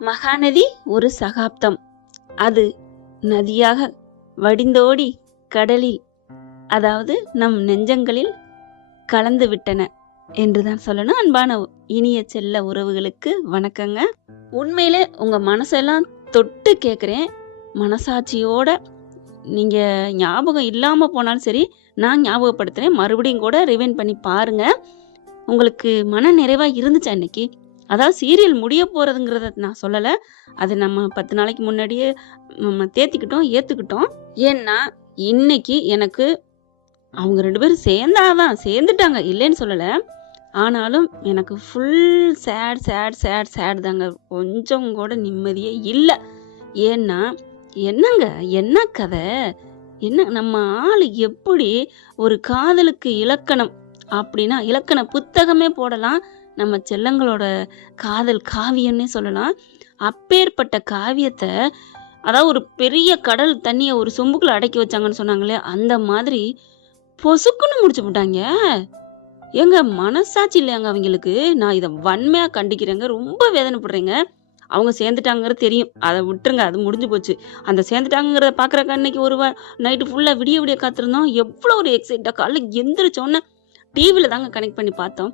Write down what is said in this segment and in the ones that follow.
மகாநதி ஒரு சகாப்தம், அது நதியாக வடிந்தோடி கடலில், அதாவது நம் நெஞ்சங்களில் கலந்து விட்டன என்றுதான் சொல்லணும். அன்பான இனிய செல்ல உறவுகளுக்கு வணக்கங்க. உண்மையிலே உங்க மனசெல்லாம் தொட்டு கேட்குறேன். மனசாட்சியோட நீங்க ஞாபகம் இல்லாம போனாலும் சரி, நான் ஞாபகப்படுத்துறேன். மறுபடியும் கூட ரிவைண்ட் பண்ணி பாருங்க. உங்களுக்கு மன நிறைவா இருந்துச்சா இன்னைக்கு? அதாவது சீரியல் முடிய போறதுங்கிறத நான் சொல்லல. அது நம்ம 10 நாளைக்கு முன்னாடியே நம்ம ஏத்துக்கிட்டோம். ஏன்னா இன்னைக்கு எனக்கு அவங்க 2 பேரும் சேர்ந்துட்டாங்க, இல்லைன்னு சொல்லல. ஆனாலும் எனக்கு ஃபுல் சேட் தாங்க. கொஞ்சம் கூட நிம்மதியே இல்ல. ஏன்னா என்ன கதை, என்ன நம்ம ஆளு எப்படி ஒரு காதலுக்கு இலக்கணம் அப்படின்னா இலக்கண புத்தகமே போடலாம். நம்ம செல்லங்களோட காதல் காவியம்னே சொல்லலாம். அப்பேற்பட்ட காவியத்தை, அதாவது ஒரு பெரிய கடல் தண்ணியை ஒரு சொம்புக்குள்ள அடக்கி வச்சாங்கன்னு சொன்னாங்களே, அந்த மாதிரி பொசுக்குன்னு முடிச்சு விட்டாங்க. ஏங்க மனசாட்சி இல்லையாங்க அவங்களுக்கு? நான் இதை வன்மையா கண்டிக்கிறேங்க. ரொம்ப வேதனைப்படுறேங்க. அவங்க சேர்ந்துட்டாங்கிறது தெரியும், அதை விட்டுருங்க, அது முடிஞ்சு போச்சு. அந்த சேர்ந்துட்டாங்கிறத பாக்குறக்க அன்னைக்கு ஒரு நைட்டு ஃபுல்லா விடிய காத்திருந்தோம். எவ்வளவு ஒரு எக்ஸைட்டா காலைல எந்திரிச்சோன்னு டிவியில தாங்க கனெக்ட் பண்ணி பார்த்தோம்.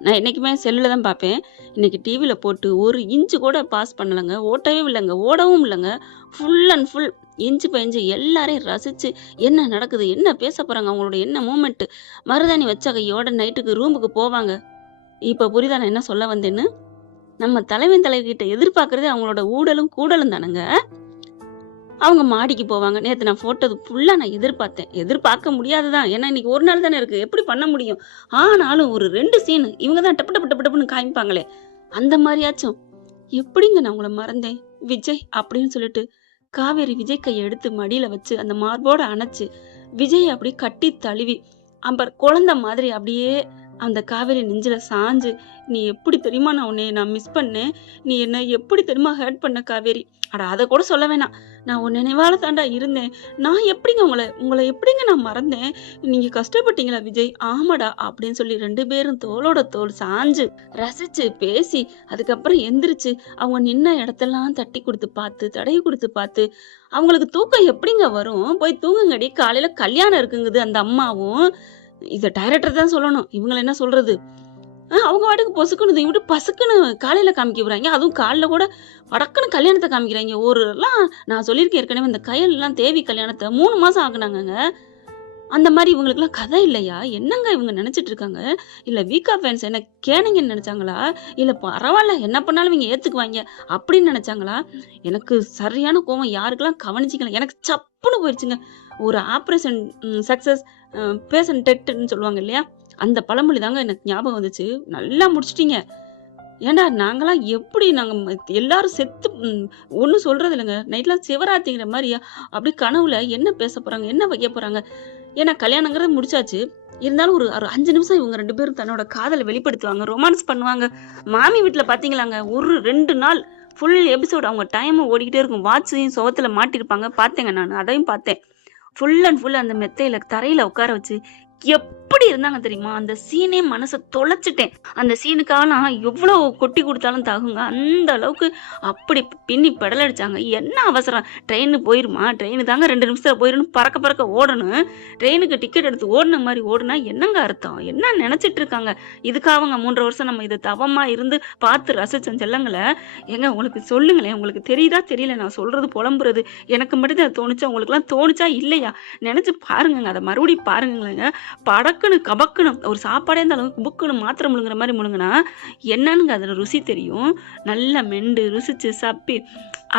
நான் என்னைக்குமே செல்லுல தான் பார்ப்பேன். இன்னைக்கு டிவியில போட்டு ஒரு இன்ச்சு கூட பாஸ் பண்ணலைங்க, ஓடவும் இல்லைங்க. Full and full inch by inch எல்லாரையும் ரசிச்சு என்ன நடக்குது, என்ன பேச போறாங்க, அவங்களோட என்ன மூமெண்ட். மருதாணி வச்ச கையோட நைட்டுக்கு ரூமுக்கு போவாங்க. இப்ப புரியுதா நான் என்ன சொல்ல வந்தேன்னு? நம்ம தலைவிகிட்ட எதிர்பார்க்கறதே அவங்களோட ஊடலும் கூடலும் தானுங்க. அவங்க மாடிக்கு போவாங்க. நேத்து நான் போட்டது ஃபுல்லா நான் எதிர்பார்க்க முடியாதுதான். ஏன்னா இன்னைக்கு ஒரு நாள் தானே இருக்கு, எப்படி பண்ண முடியும்? ஆனாலும் ஒரு 2 சீனு இவங்க தான் டப்புன்னு காமிப்பாங்களே, அந்த மாதிரியாச்சும் எப்படிங்க நான் உங்களை மறந்தேன் விஜய் அப்படின்னு சொல்லிட்டு காவேரி விஜய் கையை எடுத்து மடியில வச்சு அந்த மார்போட அணைச்சு விஜய் அப்படி கட்டி தழுவி அப்புறம் குழந்தை மாதிரி அப்படியே அந்த காவேரி நெஞ்சில சாஞ்சு, நீ எப்படி தெரியுமா நான் மிஸ் பண்ணேன், நீ என்ன எப்படி தெரியுமா ஹர்ட் பண்ண காவேரி, அட அதை கூட சொல்ல வேணாம், நான் உன் நினைவால தாண்டா இருந்தேன், நான் எப்படிங்க உங்களை எப்படிங்க நான் மறந்தேன், நீங்க கஷ்டப்பட்டீங்களா விஜய், ஆமாடா அப்படின்னு சொல்லி 2 பேரும் தோளோட தோள் சாஞ்சு ரசிச்சு பேசி அதுக்கப்புறம் எந்திரிச்சு அவங்க நின்ன இடத்தெல்லாம் தட்டி கொடுத்து பார்த்து தடவி கொடுத்து பார்த்து அவங்களுக்கு தூக்கம் எப்படிங்க வரும்? போய் தூங்குங்கடி, காலையில கல்யாணம் இருக்குங்குது அந்த அம்மாவும். இதை டைரக்டர் தான் சொல்லணும், இவங்களை என்ன சொல்றது? அவங்க வாட்டுக்கு பொசுக்குன்னு இவிட்டு பசுக்குன்னு காலையில காமிக்க விடுறாங்க. அதுவும் காலைல கூட வடக்குன்னு கல்யாணத்தை காமிக்கிறாங்க. எல்லாம் நான் சொல்லியிருக்கேன் ஏற்கனவே, இந்த எல்லாம் தேவி கல்யாணத்தை 3 மாசம் ஆகுனாங்க. அந்த மாதிரி இவங்களுக்குலாம் கதை இல்லையா? என்னங்க இவங்க நினைச்சிட்டு இருக்காங்க? இல்ல வீக்கா ஃபேன்ஸ் என்ன கேனீங்கன்னு நினைச்சாங்களா? இல்ல பரவாயில்ல என்ன பண்ணாலும் இவங்க ஏத்துக்குவாங்க அப்படின்னு நினைச்சாங்களா? எனக்கு சரியான கோவம். யாருக்கெல்லாம் கவனிச்சிக்கலாம், எனக்கு சப்புன்னு போயிடுச்சுங்க. ஒரு ஆப்ரேஷன் சக்சஸ் பேஷன் டெட்னு சொல்லுவாங்க இல்லையா, அந்த பழமொழி தாங்க எனக்கு ஞாபகம் வந்துச்சு. நல்லா முடிச்சிட்டீங்க. ஏண்டா நாங்களாம் எப்படி, நாங்க எல்லாரும் செத்து ஒன்னும் சொல்றது இல்லைங்க. நைட்லாம் சிவராத்திரிங்கிற மாதிரியா அப்படி கனவுல என்ன பேச போறாங்க, என்ன வைக்க போறாங்க. ஏன்னா கல்யாணங்கிறது முடிச்சாச்சு, இருந்தாலும் ஒரு 5 நிமிஷம் இவங்க 2 பேரும் தன்னோட காதலை வெளிப்படுத்துவாங்க, ரொமான்ஸ் பண்ணுவாங்க. மாமி வீட்டுல பாத்தீங்களாங்க, ஒரு 2 நாள் ஃபுல் எபிசோட் அவங்க டைம் ஓடிக்கிட்டே இருக்கும். வாட்சையும் சுவத்துல மாட்டிருப்பாங்க, பார்த்தேங்க. நான் அதையும் பார்த்தேன். ஃபுல் அண்ட் ஃபுல் அந்த மெத்தையில தரையில உட்கார வச்சு எப்படி இருந்தாங்க தெரியுமா? அந்த சீனே மனசை தொலைச்சிட்டேன். அந்த சீனுக்காக எவ்வளவு கொட்டி கொடுத்தாலும் தாகுங்க, அந்த அளவுக்கு அப்படி பின்னி பெடல் அடிச்சாங்க. என்ன அவசரம்? ட்ரெயின் போயிருமா? ட்ரெயின் தாங்க 2 நிமிஷத்துல போயிடணும், பறக்க ஓடணும். ட்ரெயினுக்கு டிக்கெட் எடுத்து ஓடின மாதிரி ஓடுனா என்னங்க அர்த்தம்? என்ன நினைச்சிட்டு இருக்காங்க? இதுக்காக அவங்க 3 வருஷம் நம்ம இதை தவமா இருந்து பார்த்து ரசிச்ச செல்லங்களை எங்க உங்களுக்கு சொல்லுங்களேன். உங்களுக்கு தெரியுதா தெரியல நான் சொல்றது, புலம்புறது எனக்கு மட்டும் தான் தோணுச்சா? உங்களுக்கு எல்லாம் தோணுச்சா இல்லையா? நினைச்சு பாருங்க, அதை மறுபடியும் பாருங்களேங்க. படக்குன்னு கபக்குன்னு ஒரு சாப்பாடே இருந்தாலும் புக்குன்னு மாத்திரை முழுங்குற மாதிரி முழுங்குனா என்னன்னு அதோட ருசி தெரியும். நல்லா மெண்டு ருசிச்சு சப்பி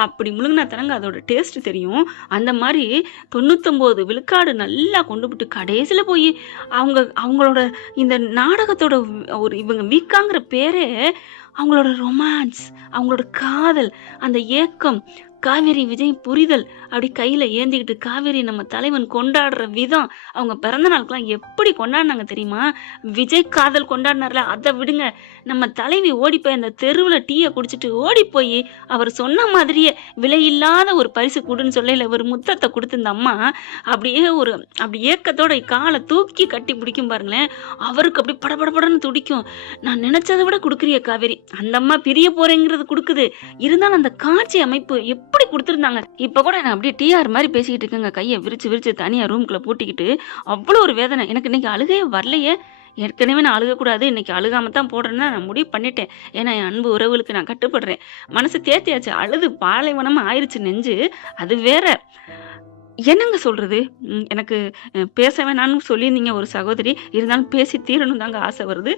அப்படி முழுங்கினா தரங்க அதோட டேஸ்ட் தெரியும். அந்த மாதிரி 99 விழுக்காடு நல்லா கொண்டு விட்டு கடைசியில போய் அவங்களோட இந்த நாடகத்தோட ஒரு இவங்க வீக்காங்கிற பேரே அவங்களோட ரொமான்ஸ், அவங்களோட காதல், அந்த ஏக்கம், காவேரி விஜய் புரிதல் அப்படி கையில ஏந்திக்கிட்டு காவேரி நம்ம தலைவன் கொண்டாடுற விதம், அவங்க பிறந்த நாளுக்கெல்லாம் எப்படி கொண்டாடினாங்க தெரியுமா? விஜய் காதல் கொண்டாடினார்ல, அதை விடுங்க. நம்ம தலைவி ஓடி போய் அந்த தெருவில் டீயை குடிச்சிட்டு ஓடி போய் அவர் சொன்ன மாதிரியே விலையில்லாத ஒரு பரிசு கொடுன்னு சொல்லல ஒரு முத்தத்தை கொடுத்து இந்த அம்மா அப்படியே அப்படி ஏக்கத்தோட காலை தூக்கி கட்டி பிடிக்கும் பாருங்களேன். அவருக்கு அப்படி படபடன்னு துடிக்கும். நான் நினைச்சதை விட கொடுக்குறிய காவேரி. அந்த அம்மா பிரிய போறேங்கிறது கொடுக்குது, இருந்தாலும் அந்த காட்சி அமைப்பு எப்படி கொடுத்துருந்தாங்க. இப்ப கூட நான் அப்படியே டிஆர் மாதிரி பேசிக்கிட்டு இருக்கேங்க, கையை விரிச்சு தனியா ரூம்குள்ள பூட்டிக்கிட்டு. அவ்வளோ ஒரு வேதனை. எனக்கு இன்னைக்கு அழுகையே வரலையே. ஏற்கனவே நான் அழுகக்கூடாது, இன்னைக்கு அழுகாம தான் போடுறேன்னா நான் முடிவு பண்ணிட்டேன். ஏன்னா என் அன்பு உறவுகளுக்கு நான் கட்டுப்படுறேன். மனசு தேத்தியாச்சு, அழுது பாலைவனமா ஆயிடுச்சு நெஞ்சு. அது வேற. என்னங்க சொல்றது? எனக்கு பேச வேணான்னு சொல்லியிருந்தீங்க ஒரு சகோதரி, இருந்தாலும் பேசி தீரணும் தாங்க ஆசை வருது.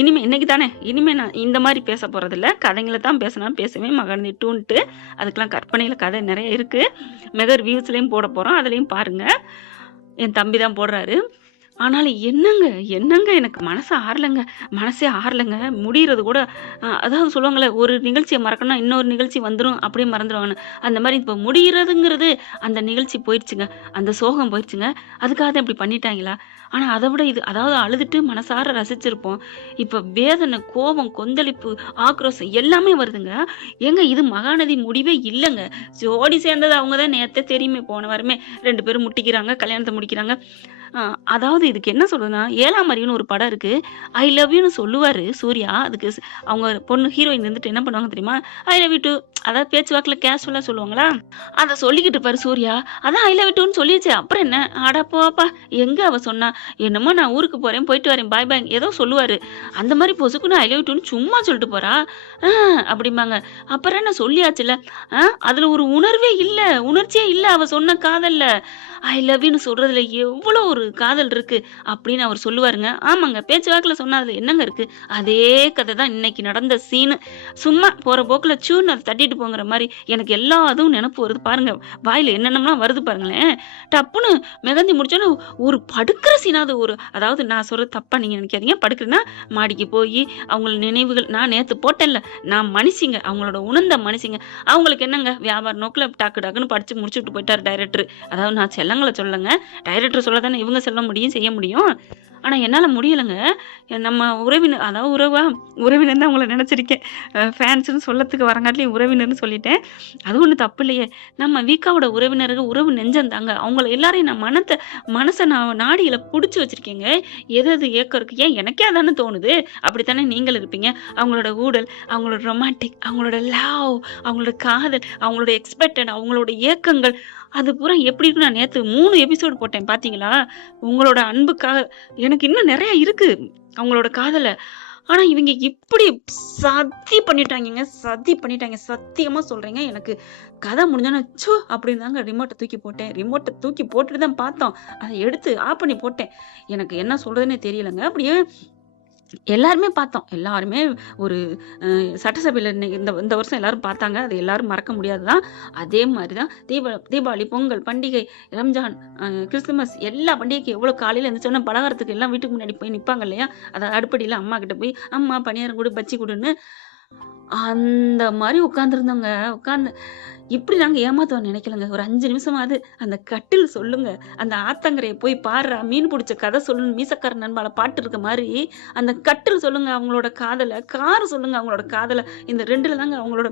இனிமே இன்னைக்கு தானே, இனிமே நான் இந்த மாதிரி பேச போறதில்ல. கதைங்களை தான் பேசினாலும் பேசுவேன். மகந்தி டூன்ட்டு அதுக்கெல்லாம் கற்பனையில் கதை நிறைய இருக்கு. மெகர் வியூஸ்லையும் போட போறோம், அதுலேயும் பாருங்க. என் தம்பி தான் போடுறாரு. ஆனாலும் என்னங்க எனக்கு மனசே ஆறலைங்க. முடிகிறது கூட அதாவது சொல்லுவாங்களே, ஒரு நிகழ்ச்சியை மறக்கணும்னா இன்னொரு நிகழ்ச்சி வந்துடும், அப்படியே மறந்துடுவாங்கன்னு. அந்த மாதிரி இப்போ முடிகிறதுங்கிறது அந்த நிகழ்ச்சி போயிடுச்சுங்க, அந்த சோகம் போயிடுச்சுங்க. அதுக்காக தான் இப்படி பண்ணிட்டாங்களா? ஆனால் அதை விட இது, அதாவது அழுதுட்டு மனசார ரசிச்சிருப்போம். இப்போ வேதனை, கோபம், கொந்தளிப்பு, ஆக்ரோஷம் எல்லாமே வருதுங்க. ஏங்க இது மகாநதி முடிவே இல்லைங்க. ஜோடி சேர்ந்தது அவங்க தான் நேரத்தை தெரியுமே. போன வாரமே 2 பேரும் முட்டிக்கிறாங்க, கல்யாணத்தை முடிக்கிறாங்க. அதாவது இதுக்கு என்ன சொல்றதுன்னா, 7ஆம் அறிவுன்னு ஒரு படம் இருக்கு. ஐ லவ் யூன்னு சொல்லுவாரு சூர்யா. அதுக்கு அவங்க பொண்ணு ஹீரோயின் இருந்துட்டு என்ன பண்ணுவாங்க தெரியுமா? I love you too. அதாவது பேச்சு வாக்கில் கேஷுவலா சொல்லுவாங்களா, அதை சொல்லிக்கிட்டு இருப்பாரு சூர்யா. அதான் ஐ லவ் யூ டூன்னு சொல்லிடுச்சு, அப்புறம் என்ன? ஆடா போப்பா, எங்க அவ சொன்னா என்னமோ நான் ஊருக்கு போறேன், போயிட்டு வரேன், பாய் பாய் ஏதோ சொல்லுவாரு. அந்த மாதிரி பொசுக்குன்னு ஐ லவ் யூ டூன்னு சும்மா சொல்லிட்டு போறா அப்படிம்பாங்க. அப்புறம் என்ன, சொல்லியாச்சுல. அதுல ஒரு உணர்வே இல்ல, உணர்ச்சியே இல்ல அவ சொன்ன காதல்ல. ஐ லவ் யூன்னு சொல்றதுல எவ்வளோ ஒரு காதல் இருக்கு அப்படின்னு அவர் சொல்லுவாருங்க. ஆமாங்க, பேச்சு வாக்கில் சொன்னா அதுல என்னங்க இருக்கு? அதே கதை தான் இன்னைக்கு நடந்த சீனு. சும்மா போற போக்குல சூன்னு அதை தட்டிட்டு போங்கிற மாதிரி எனக்கு எல்லா அதுவும் நினப்பு வருது பாருங்க. வாயில என்னென்னலாம் வருது பாருங்களேன். டப்புன்னு மெகந்தி முடிச்சோன்னா ஒரு படுக்கிற சீனாவது அதாவது நான் சொல்றது தப்பா நீங்க நினைக்காதீங்க. படுக்கிறேன்னா மாடிக்கு போய் அவங்கள நினைவுகள், நான் நேத்து போட்டேன்ல, நான் மனுஷிங்க, அவங்களோட உணர்ந்த மனுஷிங்க. அவங்களுக்கு என்னங்க வியாபார நோக்கில் டக்குன்னு படிச்சு முடிச்சுட்டு போயிட்டாரு டைரக்டர். அதாவது நான் செல்லங்களை சொல்லலைங்க, டைரக்டர் சொல்ல தானே இவங்க சொல்ல முடியும், செய்ய முடியும். ஆனால் என்னால் முடியலைங்க. நம்ம உறவினர், அதாவது உறவினர் தான் உங்களை நினச்சிருக்கேன். ஃபேன்ஸுன்னு சொல்லத்துக்கு வரங்காட்டிலையும் உறவினர்னு சொல்லிட்டேன். அது ஒன்றும் தப்பு இல்லையே. நம்ம வீக்காவோட உறவினர்கள் உறவு நெஞ்சந்தாங்க. அவங்கள எல்லாரையும் நான் மனசை நான் நாடியில் பிடிச்சி வச்சுருக்கேங்க. எது ஏக்கம் இருக்குது, ஏன் எனக்கே அதானே தோணுது. அப்படித்தானே நீங்கள் இருப்பீங்க. அவங்களோட ஊடல், அவங்களோட ரொமான்டிக், அவங்களோட லவ், அவங்களோட காதல், அவங்களோட எக்ஸ்பெக்டட், அவங்களோட ஏக்கங்கள், அது பூரா எப்படி இருக்கு. நான் நேற்று 3 எபிசோடு போட்டேன் பார்த்தீங்களா? உங்களோட அன்புக்காக எனக்கு இன்னும் நிறைய இருக்கு அவங்களோட காதலை. ஆனா இவங்க இப்படி சதி பண்ணிட்டாங்க. சத்தியமா சொல்றேங்க. எனக்கு கதை முடிஞ்சோன்னா சோ அப்படின்னு தாங்க ரிமோட்டை தூக்கி போட்டேன். ரிமோட்டை தூக்கி போட்டுட்டு தான் பார்த்தோம், அதை எடுத்து ஆஃப் பண்ணி போட்டேன். எனக்கு என்ன சொல்றதுன்னே தெரியலங்க. அப்படியே எல்லாருமே பார்த்தோம். எல்லாருமே ஒரு சட்டசபையில் இந்த வருஷம் எல்லாரும் பார்த்தாங்க. அது எல்லாரும் மறக்க முடியாதுதான். அதே மாதிரி தான் தீபாவளி, பொங்கல் பண்டிகை, ரம்ஜான், கிறிஸ்துமஸ், எல்லா பண்டிகைக்கு எவ்வளோ காலையில் இருந்துச்சோன்னா பலகாரத்துக்கு எல்லாம் வீட்டுக்கு முன்னாடி போய் நிற்பாங்க இல்லையா? அதாவது அடுப்படியில் அம்மா கிட்ட போய் அம்மா பணியாரம் கொடு, பச்சி கொடுன்னு, அந்த மாதிரி உட்காந்துருந்தோங்க. இப்படி நாங்கள் ஏமாத்தோம் நினைக்கலங்க. ஒரு 5 நிமிஷமாவது அந்த கட்டில் சொல்லுங்க, அந்த ஆத்தங்கரையை போய் பாடுறா, மீன் பிடிச்ச கதை சொல்லணும், மீசக்கார நண்பால பாட்டு இருக்க மாதிரி அந்த கட்டில் சொல்லுங்க அவங்களோட காதலை, கார் சொல்லுங்க அவங்களோட காதலை. இந்த 2ல தாங்க அவங்களோட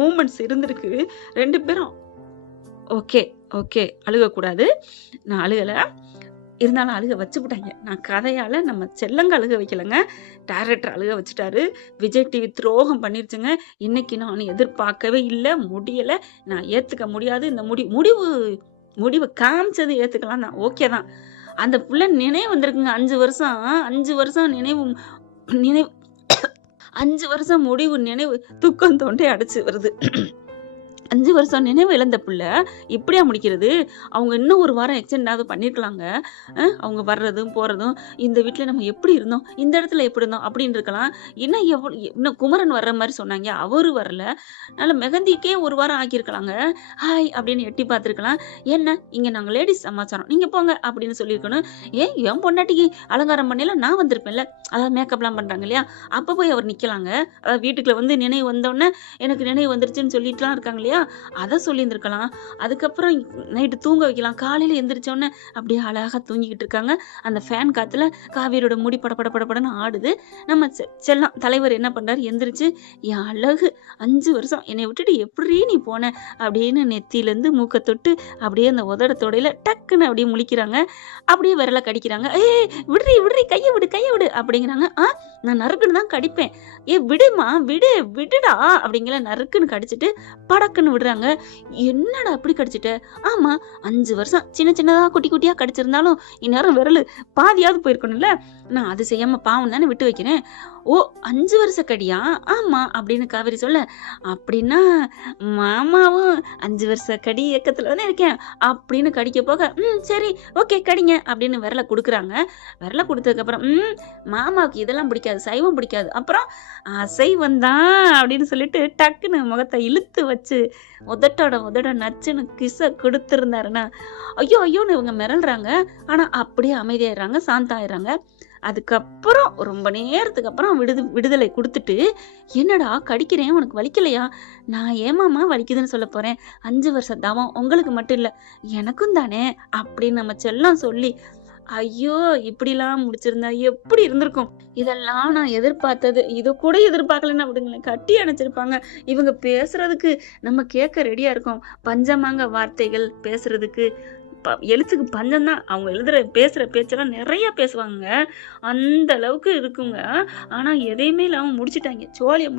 மூமெண்ட்ஸ் இருந்திருக்கு. 2 பேரும் ஓகே அழுகக்கூடாது. நான் அழுகலை, இருந்தாலும் அழுக வச்சுக்கிட்டாங்க. நான் கதையால் நம்ம செல்லங்க அழுக வைக்கலைங்க, டைரக்டர் அழுக வச்சுட்டாரு. விஜய் டிவி துரோகம் பண்ணிருச்சுங்க. இன்னைக்கு நான் எதிர்பார்க்கவே இல்லை, முடியலை, நான் ஏற்றுக்க முடியாது. இந்த முடிவு காமிச்சது ஏற்றுக்கலாம் தான், ஓகே தான். அந்த பிள்ளை நினைவு வந்திருக்குங்க. 5 வருஷம் நினைவு 5 வருஷம் முடிவு நினைவு துக்கம் தோண்டி அடைச்சு வருது. 5 வருஷம் நினைவு இழந்த பிள்ளை இப்படியா முடிக்கிறது? அவங்க இன்னும் ஒரு வாரம் எக்ஸ்டெண்டாவது பண்ணியிருக்கலாங்க. அவங்க வர்றதும் போகிறதும், இந்த வீட்டில் நம்ம எப்படி இருந்தோம், இந்த இடத்துல எப்படி இருந்தோம் அப்படின்னு இருக்கலாம். இன்னும் குமரன் வர்ற மாதிரி சொன்னாங்க, அவரு வரல. அதனால் மெகந்திக்கே ஒரு வாரம் ஆக்கியிருக்கலாங்க. ஹாய் அப்படின்னு எட்டி பார்த்துருக்கலாம். என்ன இங்கே நாங்கள் லேடிஸ் சமாச்சாரம், நீங்கள் போங்க அப்படின்னு சொல்லியிருக்கணும். என் பொண்டாட்டிக்கு அலங்காரம் பண்ணல நான் வந்திருப்பேன்ல, அதாவது மேக்கப்லாம் பண்ணுறாங்க இல்லையா, அப்போ போய் அவர் நிற்கலாங்க. அதாவது வீட்டுக்குள்ள வந்து நினைவு வந்தோடனே எனக்கு நினைவு வந்துருச்சுன்னு சொல்லிட்டுலாம் இருக்காங்க இல்லையா, இல்லையா, அதை சொல்லியிருந்திருக்கலாம். அதுக்கப்புறம் நைட்டு தூங்க வைக்கலாம். காலையில் எந்திரிச்சோன்னே அப்படியே அழகாக தூங்கிக்கிட்டு இருக்காங்க. அந்த ஃபேன் காற்றுல காவேரியோட முடி படபடன்னு ஆடுது. நம்ம செல்லம் தலைவர் என்ன பண்ணுறாரு, எந்திரிச்சு என் அழகு 5 வருஷம் என்னை விட்டுட்டு எப்படி நீ போன அப்படின்னு நெத்தியிலேருந்து மூக்கை தொட்டு அப்படியே அந்த உதட தொடையில டக்குன்னு அப்படியே முழிக்கிறாங்க. அப்படியே விரலை கடிக்கிறாங்க. விடுறி கையை விடு அப்படிங்கிறாங்க. நான் நறுக்குன்னு தான் கடிப்பேன். விடுமா விடுடா அப்படிங்கிற நறுக்குன்னு கடிச்சிட்டு படக்குன்னு விடுறாங்க. என்னடா அப்படி கடிச்சிட்ட? ஆமா, 5 வருஷம் சின்ன சின்னதா குட்டி குட்டியா கடிச்சிருந்தாலும் இந்நேரம் விரல் பாதியாவது போயிருக்கணும்ல. நான் அது செய்யாம பாவம் தானே விட்டு வைக்கிறேன். ஓ, 5 வருஷ கடியா? ஆமா அப்படின்னு காவேரி சொல்ல, அப்படின்னா மாமாவும் 5 வருஷ கடி இயக்கத்துல தானே இருக்கேன் அப்படின்னு கடிக்க போக, சரி ஓகே கடிங்க அப்படின்னு விரலை கொடுக்குறாங்க. விரலை கொடுத்ததுக்கு அப்புறம் மாமாவுக்கு இதெல்லாம் பிடிக்காது, சைவம் பிடிக்காது, அப்புறம் அசைவம் தான் அப்படின்னு சொல்லிட்டு டக்குன்னு முகத்தை இழுத்து வச்சு உதட நச்சுன்னு கிச கொடுத்துருந்தாருன்னா ஐயோன்னு இவங்க மிரள்றாங்க. ஆனா அப்படியே அமைதியாயிடுறாங்க, சாந்தாயிடுறாங்க. அதுக்கப்புறம் ரொம்ப நேரத்துக்கு அப்புறம் விடுதலை கொடுத்துட்டு, என்னடா கடிக்கிறேன் உனக்கு வலிக்கலையா? நான் ஏமாமா வலிக்குதுன்னு சொல்ல போறேன்? 5 வருஷ தவம் உங்களுக்கு மட்டும் இல்ல எனக்கும் தானே அப்படின்னு நம்ம செல்லம் சொல்லி, ஐயோ இப்படிலாம் முடிச்சிருந்தா எப்படி இருந்திருக்கும். இதெல்லாம் நான் எதிர்பார்த்தது. இது கூட எதிர்பார்க்கலன்னா விடுங்களேன், கட்டி அணைச்சிருப்பாங்க. இவங்க பேசுறதுக்கு நம்ம கேட்க ரெடியா இருக்கோம். பஞ்சமாங்க வார்த்தைகள் பேசுறதுக்கு, எழுத்துக்கு பஞ்சம்தான். அவங்க பேசுற பேச்செல்லாம் நிறைய பேசுவாங்க, அந்த அளவுக்கு இருக்குங்க. ஆனா எதையுமே இல்லாம முடிச்சுட்டாங்க. சோழியை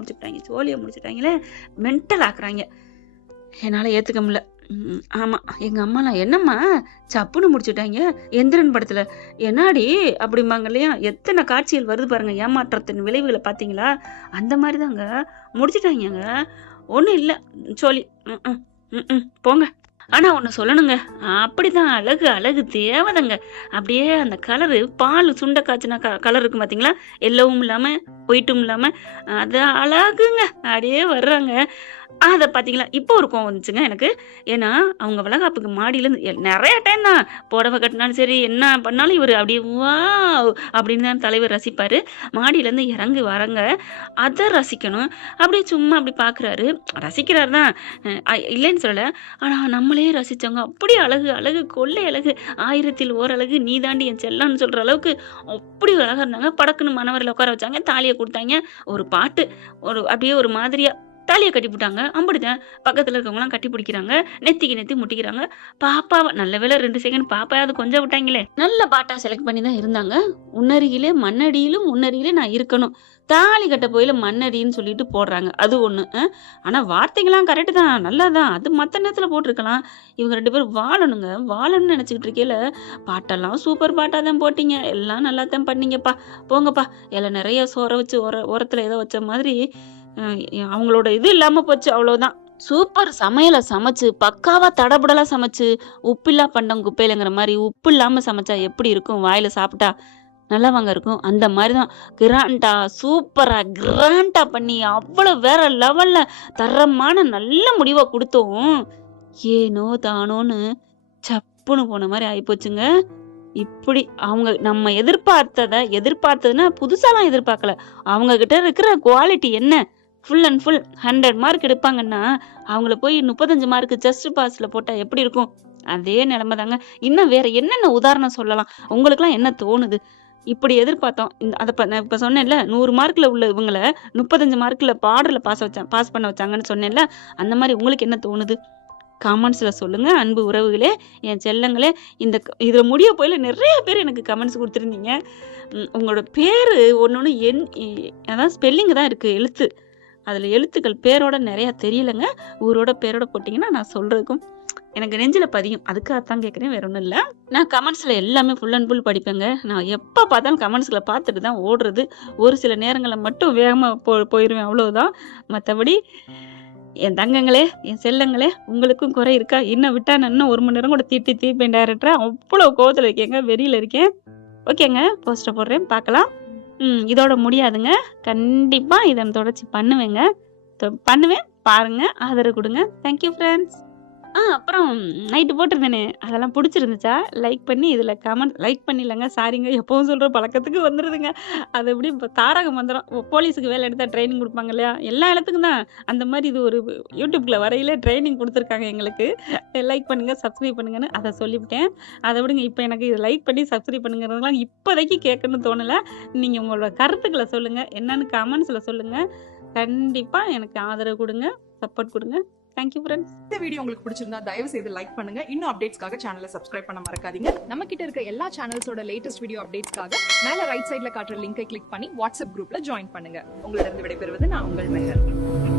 முடிச்சுட்டாங்களே, மென்டல் ஆக்குறாங்க. என்னால ஏத்துக்க முடியல. ஆமா, எங்க அம்மாலாம் என்னம்மா சப்புன்னு முடிச்சுட்டாங்க எந்திரன் படத்துல என்னாடி அப்படிம்பாங்க இல்லையா. எத்தனை காட்சிகள் வருது பாருங்க, ஏமாற்றத்தின் விளைவுகளை பாத்தீங்களா? அந்த மாதிரிதாங்க முடிச்சுட்டாங்க. ஒண்ணும் இல்ல சோழி, போங்க. ஆனா ஒண்ணு சொல்லணுங்க, அப்படிதான் அழகு தேவதைங்க. அப்படியே அந்த கலரு பால் சுண்ட காய்ச்சின கலர் இருக்கு பாத்தீங்களா, எல்லவும் இல்லாம ஒயிட்டும் இல்லாம, அது அழகுங்க. அப்படியே வர்றாங்க. அதை பார்த்தீங்களா, இப்போ ஒரு கோவம் வந்துச்சுங்க எனக்கு. ஏன்னா அவங்க வளகாப்புக்கு மாடியிலேருந்து நிறைய டைம் தான் புடவை கட்டினாலும் சரி என்ன பண்ணாலும் இவர் அப்படியே வா அப்படின்னு தான் தலைவர் ரசிப்பார். மாடியிலேருந்து இறங்கி வரங்க, அதை ரசிக்கணும். அப்படியே சும்மா அப்படி பார்க்குறாரு, ரசிக்கிறாரு தான் இல்லைன்னு சொல்லலை. ஆனால் நம்மளே ரசித்தவங்க அப்படி அழகு கொள்ளை அழகு, 1000ல் ஓரழகு நீ தாண்டி என் செல்லம்னு சொல்கிற அளவுக்கு அப்படி அழகாக இருந்தாங்க. படக்குன்னு மணவரையில் உட்கார வச்சாங்க, தாலியை கொடுத்தாங்க, ஒரு பாட்டு, அப்படியே ஒரு மாதிரியா தாலியை கட்டி போட்டாங்க. அம்படிதான் பக்கத்தில் இருக்கவங்களாம் கட்டி பிடிக்கிறாங்க, நெத்தி முட்டிக்கிறாங்க. பாப்பாவை நல்ல வேலை 2 செகண்ட் பாப்பாவது கொஞ்சம் விட்டாங்களே. நல்ல பாட்டா செலக்ட் பண்ணி தான் இருந்தாங்க. உன்னருகிலே மண்ணடியிலும் உன்னருகிலே நான் இருக்கணும், தாலி கட்ட போயில மண்ணடின்னு சொல்லிட்டு போடுறாங்க. அது ஒண்ணு. ஆனா வார்த்தைகள்லாம் கரெக்டு தான், நல்லதான். அது மற்ற நேரத்துல போட்டிருக்கலாம். இவங்க 2 பேரும் வாழணும்னு நினைச்சுக்கிட்டு இருக்கையில பாட்டெல்லாம் சூப்பர் பாட்டா தான் போட்டீங்க, எல்லாம் நல்லா தான் பண்ணீங்கப்பா, போங்கப்பா. எல்லாம் நிறைய சோற வச்சு ஓரத்துல ஏதோ வச்ச மாதிரி அவங்களோட இது இல்லாம போச்சு, அவ்வளவுதான். சூப்பர் சமையலை சமைச்சு பக்காவா தடபுடலா சமைச்சு, உப்பில்லா பண்டம் குப்பையிலங்கிற மாதிரி உப்பு இல்லாம சமைச்சா எப்படி இருக்கும், வாயில சாப்பிட்டா நல்லவாங்க இருக்கும். அந்த மாதிரிதான் கிராண்டா சூப்பரா கிராண்டா பண்ணி அவ்வளவு வேற லெவல்ல தரமான நல்ல முடிவா கொடுத்தோம். ஏனோ தானோன்னு சப்புன்னு போன மாதிரி ஆயிப்போச்சுங்க. இப்படி அவங்க நம்ம எதிர்பார்த்ததுன்னா புதுசாலாம் எதிர்பார்க்கல. அவங்க கிட்ட இருக்கிற குவாலிட்டி என்ன, ஃபுல் அண்ட் ஃபுல் 100 மார்க் எடுப்பாங்கன்னா அவங்கள போய் 35 மார்க் ஜஸ்ட் பாஸ்ல போட்டா எப்படி இருக்கும்? அதே நிலைமை தாங்க. இன்னும் வேற என்னென்ன உதாரணம் சொல்லலாம்? உங்களுக்குலாம் என்ன தோணுது? இப்படி எதிர்பார்த்தோம். அதை நான் இப்போ சொன்னேன்ல, 100 மார்க்ல உள்ள இவங்களை 35 மார்க்ல பார்டர்ல பாஸ் பண்ண வச்சாங்கன்னு சொன்னேன்ல, அந்த மாதிரி உங்களுக்கு என்ன தோணுது? கமெண்ட்ஸ்ல சொல்லுங்க அன்பு உறவுகளே, என் செல்லங்களே. இதுல முடிய போயில நிறைய பேர் எனக்கு கமெண்ட்ஸ் கொடுத்துருந்தீங்க. உங்களோட பேரு ஒன்னொன்னு அதான் ஸ்பெல்லிங் தான் இருக்கு, எழுத்து. அதுல எழுத்துக்கள் பேரோட நிறைய தெரியலங்க. ஊரோட பேரோட போட்டிங்கன்னா நான் சொல்றதுக்கும் எனக்கு நெஞ்சில பதியும். அதுக்காகத்தான் கேட்குறேன், வேற ஒன்றும் இல்லை. நான் கமெண்ட்ஸ்ல எல்லாமே ஃபுல் அண்ட் ஃபுல் படிப்பேங்க. நான் எப்போ பார்த்தாலும் கமெண்ட்ஸ்ல பார்த்துட்டு தான் ஓடுறது. ஒரு சில நேரங்களில் மட்டும் வேகமாக போயிடுவேன், அவ்வளவுதான். மற்றபடி என் தங்கங்களே, என் செல்லங்களே, உங்களுக்கும் குறை இருக்கா? இன்னும் விட்டா நான் இன்னும் 1 மணி நேரம் கூட தீப்பேன் டைரக்டரா. அவ்வளோ கோவத்தில் இருக்கேங்க, வெறியில் இருக்கேன். ஓகேங்க, போஸ்டர் போடுறேன், பார்க்கலாம். இதோட முடியாதுங்க, கண்டிப்பா இதை தொடர்ச்சி பண்ணுவேன். பாருங்க, ஆதரவு கொடுங்க. Thank you friends. அப்புறம் நைட்டு போட்டிருந்தேனே, அதெல்லாம் புடிச்சிருந்துச்சா? லைக் பண்ணி இதில கமெண்ட் லைக் பண்ணிலங்க. சாரிங்க. எப்பவும் சொல்ற பழக்கத்துக்கு வந்துருதுங்க. அது எப்படி இப்ப தாரக மந்திரம். போலீஸுக்கு வேலை எடுத்தா ட்ரெய்னிங் குடுப்பாங்க இல்லையா? எல்லா இடத்துக்கும் தான். அந்த மாரி இது ஒரு யூடியூப்ல வரையிலே ட்ரெய்னிங் குடுத்துருக்காங்க எங்களுக்கு. லைக் பண்ணுங்க, சப்ஸ்கிரைப் பண்ணுங்கன்னு. அத சொல்லிப்புட்டேன். அத விடுங்க. இப்ப எனக்கு இத லைக் பண்ணி சப்ஸ்கிரைப் பண்ணுங்கிறதெல்லாம் இப்போதைக்கு கேட்கணும்னு தோணல. நீங்க உங்களோட கருத்துக்கள சொல்லுங்க. என்னன்னு கமெண்ட்ஸ்ல சொல்லுங்க. கண்டிப்பா எனக்கு ஆதரவு குடுங்க. சப்போர்ட் குடுங்க. Thank you friends. இந்த வீடியோ உங்களுக்கு பிடிச்சிருந்தா தயவு செய்து லைக் பண்ணுங்க. இன்னும் அப்டேட்ஸ்க்காக சேனலை சப்ஸ்கிரைப் பண்ண மறக்காதீங்க. நம்ம கிட்ட இருக்க எல்லா சேனல்ஸோட லேட்டஸ்ட் வீடியோ அப்டேட்ஸ்க்காக மேல ரைட் சைடுல காட்டுற லிங்கை கிளிக் பண்ணி வாட்ஸ்அப் குரூப்ல ஜாயின் பண்ணுங்க. உங்களிடம் விடைபெறுவது நான் உங்கள் மெஹர்.